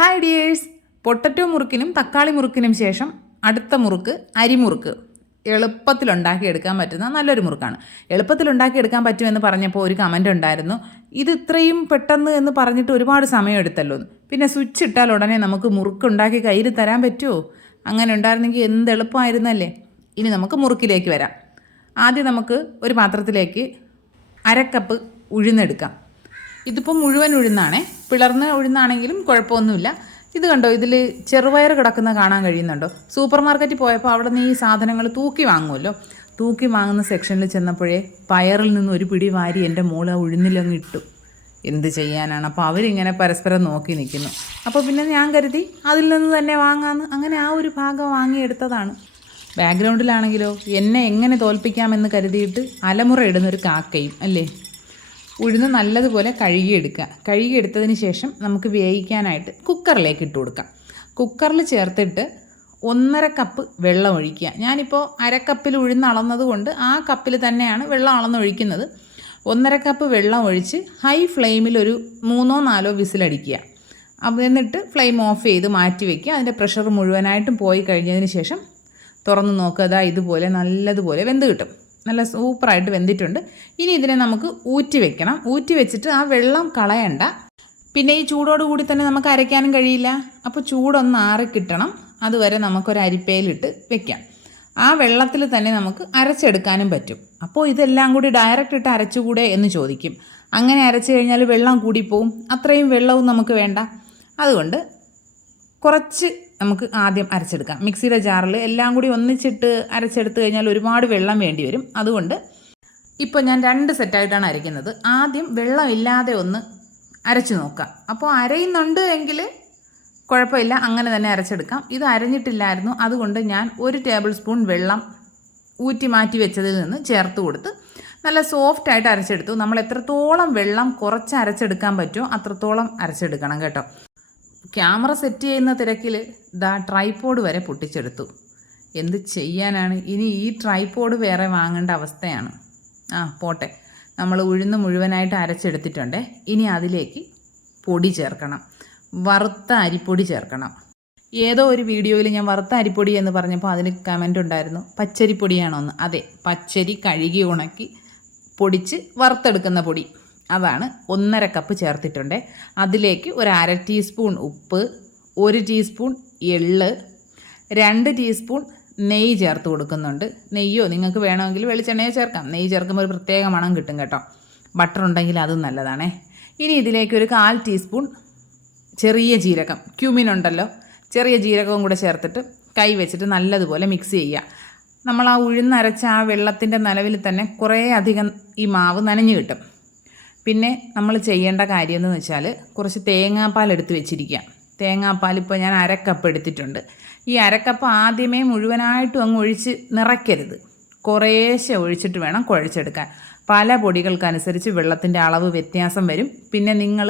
Hi dears. Potato മുറുക്കിനും തക്കാളി മുറുക്കിനും ശേഷം അടുത്ത മുറുക്ക് അരിമുറുക്ക്. എളുപ്പത്തിലുണ്ടാക്കിയെടുക്കാൻ പറ്റുന്ന നല്ലൊരു മുറുക്കാണ്. എളുപ്പത്തിലുണ്ടാക്കിയെടുക്കാൻ പറ്റുമെന്ന് പറഞ്ഞപ്പോൾ ഒരു കമൻ്റ് ഉണ്ടായിരുന്നു, ഇത് ഇത്രയും പെട്ടെന്ന് എന്ന് പറഞ്ഞിട്ട് ഒരുപാട് സമയം എടുത്തല്ലോ. പിന്നെ സ്വിച്ച് ഇട്ടാൽ ഉടനെ നമുക്ക് മുറുക്കുണ്ടാക്കി കയ്യിൽ തരാൻ പറ്റുമോ? അങ്ങനെ ഉണ്ടായിരുന്നെങ്കിൽ എന്ത് എളുപ്പമായിരുന്നല്ലേ. ഇനി നമുക്ക് മുറുക്കിലേക്ക് വരാം. ആദ്യം നമുക്ക് ഒരു പാത്രത്തിലേക്ക് അരക്കപ്പ് ഉഴുന്നെടുക്കാം. ഇതിപ്പോൾ മുഴുവൻ ഉഴുന്നാണേ, പിളർന്ന ഉഴുന്നാണെങ്കിലും കുഴപ്പമൊന്നുമില്ല. ഇത് കണ്ടോ, ഇതിൽ ചെറുപയർ കിടക്കുന്ന കാണാൻ കഴിയുന്നുണ്ടോ? സൂപ്പർ മാർക്കറ്റിൽ പോയപ്പോൾ അവിടെ നിന്ന് ഈ സാധനങ്ങൾ തൂക്കി വാങ്ങുമല്ലോ. തൂക്കി വാങ്ങുന്ന സെക്ഷനിൽ ചെന്നപ്പോഴേ പയറിൽ നിന്ന് ഒരു പിടി വാരി എൻ്റെ മോള് ആ ഉഴുന്നിലങ്ങ് ഇട്ടു. എന്ത് ചെയ്യാനാണ്? അപ്പോൾ അവരിങ്ങനെ പരസ്പരം നോക്കി നിൽക്കുന്നു. അപ്പോൾ പിന്നെ ഞാൻ കരുതി അതിൽ നിന്ന് തന്നെ വാങ്ങാമെന്ന്. അങ്ങനെ ആ ഒരു ഭാഗം വാങ്ങിയെടുത്തതാണ്. ബാക്ക്ഗ്രൗണ്ടിലാണെങ്കിലോ എന്നെ എങ്ങനെ തോൽപ്പിക്കാമെന്ന് കരുതിയിട്ട് അലമുറ ഇടുന്നൊരു കാക്കയും അല്ലേ. ഉഴുന്ന് നല്ലതുപോലെ കഴുകിയെടുക്കുക. കഴുകിയെടുത്തതിന് ശേഷം നമുക്ക് വേവിക്കാനായിട്ട് കുക്കറിലേക്ക് ഇട്ട് കൊടുക്കാം. കുക്കറിൽ ചേർത്തിട്ട് 1.5 കപ്പ് വെള്ളം ഒഴിക്കുക. ഞാനിപ്പോൾ അരക്കപ്പിൽ ഉഴുന്ന് അളന്നത് കൊണ്ട് ആ കപ്പിൽ തന്നെയാണ് വെള്ളം അളന്നൊഴിക്കുന്നത്. 1.5 കപ്പ് വെള്ളം ഒഴിച്ച് ഹൈ ഫ്ലെയിമിൽ ഒരു 3-4 വിസിലടിക്കുക. എന്നിട്ട് ഫ്ലെയിം ഓഫ് ചെയ്ത് മാറ്റി വയ്ക്കുക. അതിൻ്റെ പ്രഷർ മുഴുവനായിട്ടും പോയി കഴിഞ്ഞതിന് ശേഷം തുറന്ന് നോക്കുക. ഇതുപോലെ നല്ലതുപോലെ വെന്ത് കിട്ടും. നല്ല സൂപ്പറായിട്ട് വെന്തിട്ടുണ്ട്. ഇനി ഇതിനെ നമുക്ക് ഊറ്റി വെക്കണം. ഊറ്റി വെച്ചിട്ട് ആ വെള്ളം കളയണ്ട. പിന്നെ ഈ ചൂടോടുകൂടി തന്നെ നമുക്ക് അരയ്ക്കാനും കഴിയില്ല. അപ്പോൾ ചൂടൊന്ന് ആറി കിട്ടണം. അതുവരെ നമുക്കൊരു അരിപ്പയിലിട്ട് വെക്കാം. ആ വെള്ളത്തിൽ തന്നെ നമുക്ക് അരച്ചെടുക്കാനും പറ്റും. അപ്പോൾ ഇതെല്ലാം കൂടി ഡയറക്റ്റ് ഇട്ട് അരച്ചുകൂടെ എന്ന് ചോദിക്കും. അങ്ങനെ അരച്ചു കഴിഞ്ഞാൽ വെള്ളം കൂടിപ്പോവും. അത്രയും വെള്ളവും നമുക്ക് വേണ്ട. അതുകൊണ്ട് കുറച്ച് നമുക്ക് ആദ്യം അരച്ചെടുക്കാം. മിക്സിയുടെ ജാറിൽ എല്ലാം കൂടി ഒന്നിച്ചിട്ട് അരച്ചെടുത്ത് കഴിഞ്ഞാൽ ഒരുപാട് വെള്ളം വേണ്ടി വരും. അതുകൊണ്ട് ഇപ്പോൾ ഞാൻ 2 സെറ്റായിട്ടാണ് അരയ്ക്കുന്നത്. ആദ്യം വെള്ളമില്ലാതെ ഒന്ന് അരച്ച് നോക്കാം. അപ്പോൾ അരയുന്നുണ്ട് എങ്കിൽ കുഴപ്പമില്ല, അങ്ങനെ തന്നെ അരച്ചെടുക്കാം. ഇത് അരഞ്ഞിട്ടില്ലായിരുന്നു, അതുകൊണ്ട് ഞാൻ 1 ടേബിൾ സ്പൂൺ വെള്ളം ഊറ്റി മാറ്റി വെച്ചതിൽ നിന്ന് ചേർത്ത് കൊടുത്ത് നല്ല സോഫ്റ്റായിട്ട് അരച്ചെടുത്തു. നമ്മൾ എത്രത്തോളം വെള്ളം കുറച്ച് അരച്ചെടുക്കാൻ പറ്റുമോ അത്രത്തോളം അരച്ചെടുക്കണം കേട്ടോ. ക്യാമറ സെറ്റ് ചെയ്യുന്ന തിരക്കിൽ ട്രൈപോഡ് വരെ പൊട്ടിച്ചെടുത്തു. എന്ത് ചെയ്യാനാണ്? ഇനി ഈ ട്രൈപോഡ് വേറെ വാങ്ങേണ്ട അവസ്ഥയാണ്. പോട്ടെ. നമ്മൾ ഉഴുന്ന് മുഴുവനായിട്ട് അരച്ചെടുത്തിട്ടുണ്ട്. ഇനി അതിലേക്ക് പൊടി ചേർക്കണം. വറുത്ത അരിപ്പൊടി ചേർക്കണം. ഏതോ ഒരു വീഡിയോയിൽ ഞാൻ വറുത്ത അരിപ്പൊടി എന്ന് പറഞ്ഞപ്പോൾ അതിന് കമൻ്റ് ഉണ്ടായിരുന്നു, പച്ചരിപ്പൊടിയാണോന്ന്. അതെ, പച്ചരി കഴുകി ഉണക്കി പൊടിച്ച് വറുത്തെടുക്കുന്ന പൊടി. അതാണ് 1.5 കപ്പ് ചേർത്തിട്ടുണ്ട്. അതിലേക്ക് ഒരു 1/2 ടീസ്പൂൺ ഉപ്പ്, 1 ടീസ്പൂൺ എള്ള്, 2 ടീസ്പൂൺ നെയ്യ് ചേർത്ത് കൊടുക്കുന്നുണ്ട്. നെയ്യോ നിങ്ങൾക്ക് വേണമെങ്കിൽ വെളിച്ചെണ്ണയോ ചേർക്കാം. നെയ്യ് ചേർക്കുമ്പോൾ ഒരു പ്രത്യേക മണം കിട്ടും കേട്ടോ. ബട്ടർ ഉണ്ടെങ്കിൽ അതും നല്ലതാണേ. ഇനി ഇതിലേക്ക് ഒരു 1/4 ടീസ്പൂൺ ചെറിയ ജീരകം, ക്യൂമിൻ ഉണ്ടല്ലോ, ചെറിയ ജീരകവും കൂടെ ചേർത്തിട്ട് കൈ വെച്ചിട്ട് നല്ലതുപോലെ മിക്സ് ചെയ്യുക. നമ്മൾ ആ ഉഴുന്നരച്ച ആ വെള്ളത്തിൻ്റെ നനവിൽ തന്നെ കുറേ അധികം ഈ മാവ് നനഞ്ഞു കിട്ടും. പിന്നെ നമ്മൾ ചെയ്യേണ്ട കാര്യം എന്ന് വെച്ചാൽ കുറച്ച് തേങ്ങാപ്പാൽ എടുത്ത് വെച്ചിരിക്കുക. തേങ്ങാപ്പാൽ ഇപ്പോൾ ഞാൻ 1/2 കപ്പ് എടുത്തിട്ടുണ്ട്. ഈ 1/2 കപ്പ് ആദ്യമേ മുഴുവനായിട്ടും അങ്ങ് ഒഴിച്ച് നിറയ്ക്കരുത്. കുറേശ്ശെ ഒഴിച്ചിട്ട് വേണം കുഴച്ചെടുക്കാൻ. പല പൊടികൾക്കനുസരിച്ച് വെള്ളത്തിൻ്റെ അളവ് വ്യത്യാസം വരും. പിന്നെ നിങ്ങൾ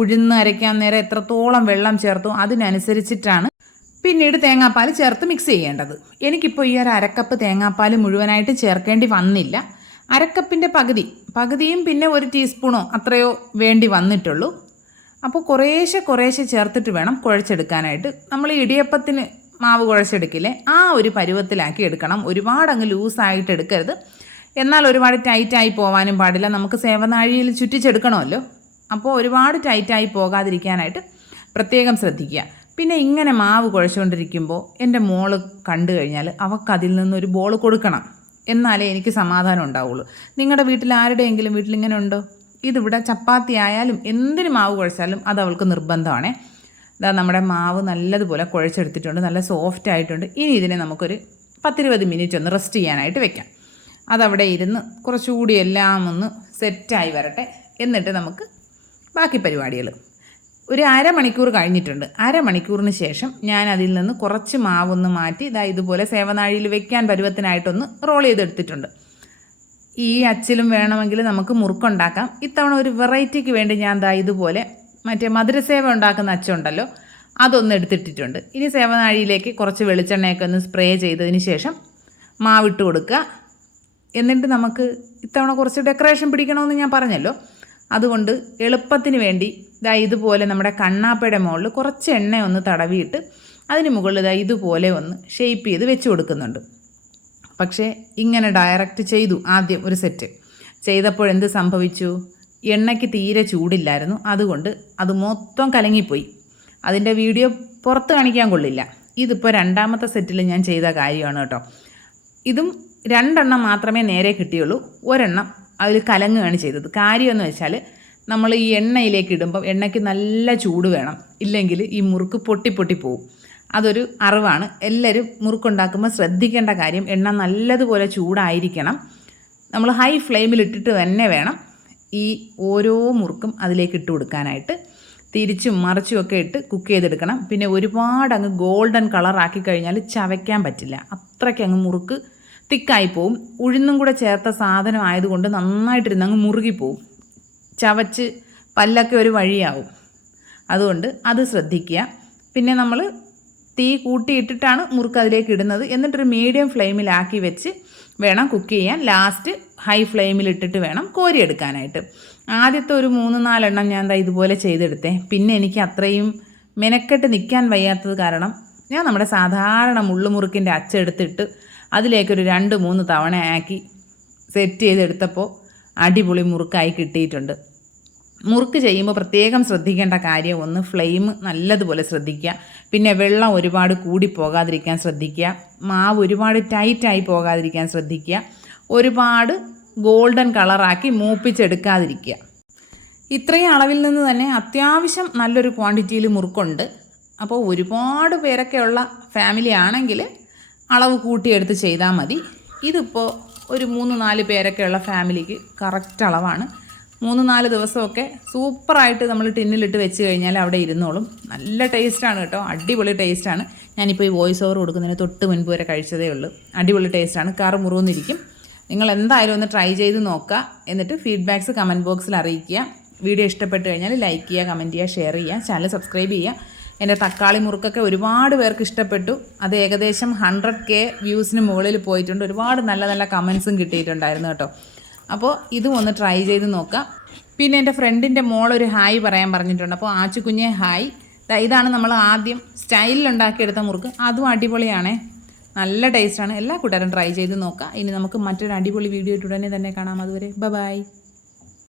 ഉഴുന്ന് അരയ്ക്കാൻ നേരം എത്രത്തോളം വെള്ളം ചേർത്തോ അതിനനുസരിച്ചിട്ടാണ് പിന്നീട് തേങ്ങാപ്പാൽ ചേർത്ത് മിക്സ് ചെയ്യേണ്ടത്. എനിക്കിപ്പോൾ ഈ ഒരു 1/2 കപ്പ് തേങ്ങാപ്പാൽ മുഴുവനായിട്ട് ചേർക്കേണ്ടി വന്നില്ല. 1/2 കപ്പിൻ്റെ പകുതിയും പിന്നെ 1 ടീസ്പൂണോ അത്രയോ വേണ്ടി വന്നിട്ടുള്ളൂ. അപ്പോൾ കുറേശ്ശെ ചേർത്തിട്ട് വേണം കുഴച്ചെടുക്കാനായിട്ട്. നമ്മൾ ഇടിയപ്പത്തിന് മാവ് കുഴച്ചെടുക്കില്ലേ, ആ ഒരു പരുവത്തിലാക്കി എടുക്കണം. ഒരുപാട് അങ്ങ് ലൂസായിട്ട് എടുക്കരുത്, എന്നാൽ ഒരുപാട് ടൈറ്റായി പോകാനും പാടില്ല. നമുക്ക് സേവനാഴിയിൽ ചുറ്റിച്ചെടുക്കണമല്ലോ. അപ്പോൾ ഒരുപാട് ടൈറ്റായി പോകാതിരിക്കാനായിട്ട് പ്രത്യേകം ശ്രദ്ധിക്കുക. പിന്നെ ഇങ്ങനെ മാവ് കുഴച്ചുകൊണ്ടിരിക്കുമ്പോൾ എൻ്റെ മോള് കണ്ടു കഴിഞ്ഞാൽ അവൾക്കതിൽ നിന്നൊരു ബോൾ കൊടുക്കണം. എന്നാലേ എനിക്ക് സമാധാനം ഉണ്ടാവുള്ളൂ. നിങ്ങളുടെ വീട്ടിൽ ആരുടെയെങ്കിലും വീട്ടിലിങ്ങനെ ഉണ്ടോ? ഇതിവിടെ ചപ്പാത്തി ആയാലും എന്തിന് മാവ് കുഴച്ചാലും അത് അവൾക്ക് നിർബന്ധമാണേ. നമ്മുടെ മാവ് നല്ലതുപോലെ കുഴച്ചെടുത്തിട്ടുണ്ട്, നല്ല സോഫ്റ്റ് ആയിട്ടുണ്ട്. ഇനി ഇതിനെ നമുക്കൊരു 10-20 മിനിറ്റ് ഒന്ന് റെസ്റ്റ് ചെയ്യാനായിട്ട് വെക്കാം. അതവിടെ ഇരുന്ന് കുറച്ചുകൂടി എല്ലാം ഒന്ന് സെറ്റായി വരട്ടെ. എന്നിട്ട് നമുക്ക് ബാക്കി പരിപാടികൾ. ഒരു 1/2 മണിക്കൂർ കഴിഞ്ഞിട്ടുണ്ട്. 1/2 മണിക്കൂറിന് ശേഷം ഞാൻ അതിൽ നിന്ന് കുറച്ച് മാവൊന്ന് മാറ്റി ഇതുപോലെ സേവനാഴിയിൽ വെക്കാൻ പരുവത്തിനായിട്ടൊന്ന് റോൾ ചെയ്തെടുത്തിട്ടുണ്ട്. ഈ അച്ചിലും വേണമെങ്കിൽ നമുക്ക് മുറുക്കുണ്ടാക്കാം. ഇത്തവണ ഒരു വെറൈറ്റിക്ക് വേണ്ടി ഞാൻ ഇതുപോലെ മറ്റേ മധുരസേവ ഉണ്ടാക്കുന്ന അച്ചുണ്ടല്ലോ, അതൊന്ന് എടുത്തിട്ടിട്ടുണ്ട്. ഇനി സേവനാഴിയിലേക്ക് കുറച്ച് വെളിച്ചെണ്ണയൊക്കെ ഒന്ന് സ്പ്രേ ചെയ്തതിന് ശേഷം മാവിട്ട് കൊടുക്കുക. എന്നിട്ട് നമുക്ക് ഇത്തവണ കുറച്ച് ഡെക്കറേഷൻ പിടിക്കണമെന്ന് ഞാൻ പറഞ്ഞല്ലോ, അതുകൊണ്ട് എളുപ്പത്തിന് വേണ്ടി ഇതുപോലെ നമ്മുടെ കണ്ണാപ്പയുടെ മുകളിൽ കുറച്ച് എണ്ണ ഒന്ന് തടവിയിട്ട് അതിന് മുകളിൽ ഇതുപോലെ ഒന്ന് ഷേപ്പ് ചെയ്ത് വെച്ച് കൊടുക്കുന്നുണ്ട്. പക്ഷേ ഇങ്ങനെ ഡയറക്റ്റ് ചെയ്തു ആദ്യം ഒരു സെറ്റ് ചെയ്തപ്പോൾ എന്ത് സംഭവിച്ചു? എണ്ണയ്ക്ക് തീരെ ചൂടില്ലായിരുന്നു. അതുകൊണ്ട് അത് മൊത്തം കലങ്ങിപ്പോയി. അതിൻ്റെ വീഡിയോ പുറത്ത് കാണിക്കാൻ കൊള്ളില്ല. ഇതിപ്പോൾ രണ്ടാമത്തെ സെറ്റിൽ ഞാൻ ചെയ്ത കാര്യമാണ് കേട്ടോ. ഇതും 2 എണ്ണം മാത്രമേ നേരെ കിട്ടിയുള്ളൂ. ഒരെണ്ണം അതിൽ കലങ്ങുകയാണ് ചെയ്തത്. കാര്യമെന്ന് വെച്ചാൽ നമ്മൾ ഈ എണ്ണയിലേക്ക് ഇടുമ്പം എണ്ണയ്ക്ക് നല്ല ചൂട് വേണം, ഇല്ലെങ്കിൽ ഈ മുറുക്ക് പൊട്ടി പോവും. അതൊരു അറിവാണ്. എല്ലാവരും മുറുക്കുണ്ടാക്കുമ്പോൾ ശ്രദ്ധിക്കേണ്ട കാര്യം, എണ്ണ നല്ലതുപോലെ ചൂടായിരിക്കണം. നമ്മൾ ഹൈ ഫ്ലെയിമിൽ ഇട്ടിട്ട് തന്നെ വേണം ഈ ഓരോ മുറുക്കും അതിലേക്ക് ഇട്ട് കൊടുക്കാനായിട്ട്. തിരിച്ചും മറിച്ചും ഒക്കെ ഇട്ട് കുക്ക് ചെയ്തെടുക്കണം. പിന്നെ ഒരുപാട് അങ്ങ് ഗോൾഡൻ കളറാക്കി കഴിഞ്ഞാൽ ചവയ്ക്കാൻ പറ്റില്ല. അത്രയ്ക്ക് അങ്ങ് മുറുക്ക് തിക്കായി പോവും. ഉഴുന്നും കൂടെ ചേർത്ത സാധനം ആയതുകൊണ്ട് നന്നായിട്ടിരുന്ന് അങ്ങ് മുറുകിപ്പോവും. ചവച്ച് പല്ലൊക്കെ ഒരു വഴിയാവും. അതുകൊണ്ട് അത് ശ്രദ്ധിക്കുക. പിന്നെ നമ്മൾ തീ കൂട്ടിയിട്ടിട്ടാണ് മുറുക്ക് അതിലേക്ക് ഇടുന്നത്. എന്നിട്ടൊരു മീഡിയം ഫ്ലെയിമിലാക്കി വെച്ച് വേണം കുക്ക് ചെയ്യാൻ. ലാസ്റ്റ് ഹൈ ഫ്ലെയിമിലിട്ടിട്ട് വേണം കോരിയെടുക്കാനായിട്ട്. ആദ്യത്തെ ഒരു 3-4 എണ്ണം ഞാൻ ഇതുപോലെ ചെയ്തെടുത്തേ. പിന്നെ എനിക്ക് അത്രയും മെനക്കെട്ട് നിൽക്കാൻ വയ്യാത്തത് കാരണം ഞാൻ നമ്മുടെ സാധാരണ മുള്ളുമുറുക്കിൻ്റെ അച്ചെടുത്തിട്ട് അതിലേക്കൊരു 2-3 തവണ ആക്കി സെറ്റ് ചെയ്തെടുത്തപ്പോൾ അടിപൊളി മുറുക്കായി കിട്ടിയിട്ടുണ്ട്. മുറുക്ക് ചെയ്യുമ്പോൾ പ്രത്യേകം ശ്രദ്ധിക്കേണ്ട കാര്യം, ഒന്ന് ഫ്ലെയിം നല്ലതുപോലെ ശ്രദ്ധിക്കുക. പിന്നെ വെള്ളം ഒരുപാട് കൂടി പോകാതിരിക്കാൻ ശ്രദ്ധിക്കുക. മാവ് ഒരുപാട് ടൈറ്റായി പോകാതിരിക്കാൻ ശ്രദ്ധിക്കുക. ഒരുപാട് ഗോൾഡൻ കളറാക്കി മൂപ്പിച്ചെടുക്കാതിരിക്കുക. ഇത്രയും അളവിൽ നിന്ന് തന്നെ അത്യാവശ്യം നല്ലൊരു ക്വാണ്ടിറ്റിയിൽ മുറുക്കുണ്ട്. അപ്പോൾ ഒരുപാട് പേരൊക്കെയുള്ള ഫാമിലി ആണെങ്കിൽ അളവ് കൂട്ടിയെടുത്ത് ചെയ്താൽ മതി. ഇതിപ്പോൾ ഒരു 3-4 പേരൊക്കെയുള്ള ഫാമിലിക്ക് കറക്റ്റ് അളവാണ്. 3-4 ദിവസമൊക്കെ സൂപ്പറായിട്ട് നമ്മൾ ടിന്നിലിട്ട് വെച്ച് കഴിഞ്ഞാൽ അവിടെ ഇരുന്നോളും. നല്ല ടേസ്റ്റാണ് കേട്ടോ, അടിപൊളി ടേസ്റ്റാണ്. ഞാനിപ്പോൾ ഈ വോയിസ് ഓവർ കൊടുക്കുന്നതിന് തൊട്ട് മുൻപ് വരെ കഴിച്ചതേ ഉള്ളൂ. അടിപൊളി ടേസ്റ്റാണ്, കറ് മുറുന്നിരിക്കും. നിങ്ങൾ എന്തായാലും ഒന്ന് ട്രൈ ചെയ്ത് നോക്കുക. എന്നിട്ട് ഫീഡ്ബാക്ക്സ് കമൻറ്റ് ബോക്സിൽ അറിയിക്കുക. വീഡിയോ ഇഷ്ടപ്പെട്ട് കഴിഞ്ഞാൽ ലൈക്ക് ചെയ്യുക, കമൻറ്റ് ചെയ്യുക, ഷെയർ ചെയ്യുക, ചാനൽ സബ്സ്ക്രൈബ് ചെയ്യുക. എൻ്റെ തക്കാളി മുറുക്കൊക്കെ ഒരുപാട് പേർക്ക് ഇഷ്ടപ്പെട്ടു. അത് ഏകദേശം 100K വ്യൂസിന് മുകളിൽ പോയിട്ടുണ്ട്. ഒരുപാട് നല്ല നല്ല കമൻസും കിട്ടിയിട്ടുണ്ടായിരുന്നു കേട്ടോ. അപ്പോൾ ഇതും ഒന്ന് ട്രൈ ചെയ്ത് നോക്കാം. പിന്നെ എൻ്റെ ഫ്രണ്ടിൻ്റെ മോളൊരു ഹായ് പറയാൻ പറഞ്ഞിട്ടുണ്ട്. അപ്പോൾ ആച്ചുകുഞ്ഞെ ഹായ്. ഇതാണ് നമ്മൾ ആദ്യം സ്റ്റൈലിൽ ഉണ്ടാക്കിയെടുത്ത മുറുക്ക്. അതും അടിപൊളിയാണേ, നല്ല ടേസ്റ്റാണ്. എല്ലാ കൂട്ടുകാരും ട്രൈ ചെയ്ത് നോക്കാം. ഇനി നമുക്ക് മറ്റൊരു അടിപൊളി വീഡിയോ ഇട്ട് ഉടനെ തന്നെ കാണാം. അതുവരെ ബൈ.